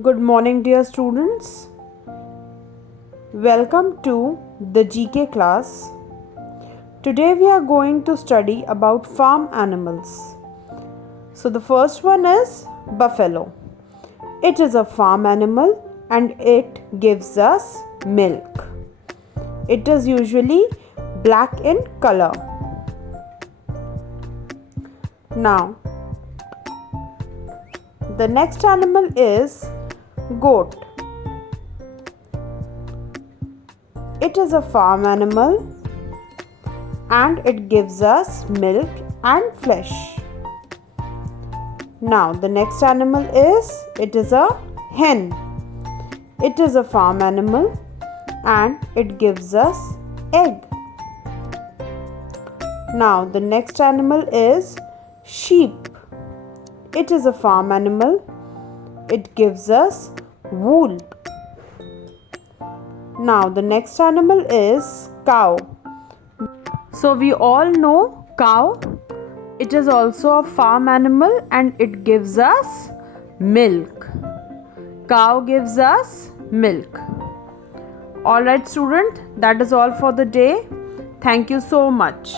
Good morning, dear students. Welcome to the GK class. Today we are going to study about farm animals. So the first one is buffalo. It is a farm animal and it gives us milk. It is usually black in color. Now, the next animal is goat. It is a farm animal and it gives us milk and flesh. Now the next animal is, it is a hen. It is a farm animal and it gives us egg. Now the next animal is sheep. It is a farm animal. It gives us wool. Now the next animal is cow. So we all know cow. It is also a farm animal and it gives us milk. Cow gives us milk. Alright student, that is all for the day. Thank you so much.